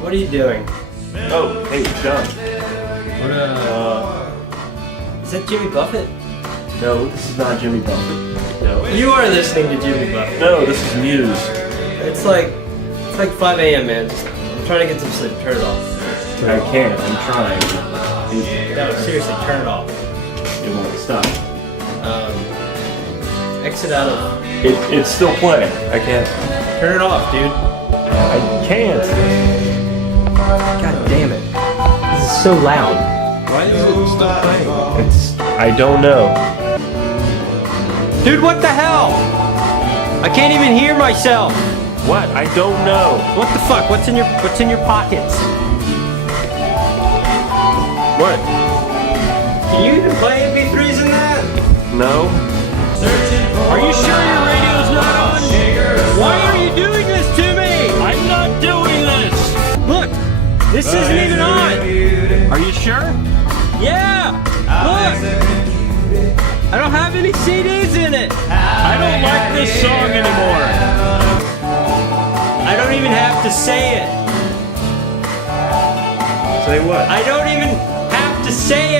What are you doing? Oh, hey, John. Is that Jimmy Buffett? No, this is not Jimmy Buffett. No. You are listening to Jimmy Buffett. No, this is Muse. It's like 5 a.m. man. I'm trying to get some sleep. Turn it off. I can't. I'm trying. No, seriously, turn it off. It won't stop. Exit out of. It's still playing. I can't. Turn it off, dude. I can't. God damn it. This is so loud. Why is it still playing? I don't know. Dude, what the hell? I can't even hear myself. What? I don't know. What the fuck? What's in your pockets? What? Can you even play MP3s in that? No. Are you sure your radio's not on? Why are you doing this to me? I'm not doing this. Look, this isn't even on. Are you sure? Yeah, look. I don't have any CDs in it. I don't like this song anymore. I don't even have to say it. Say what? I don't even have to say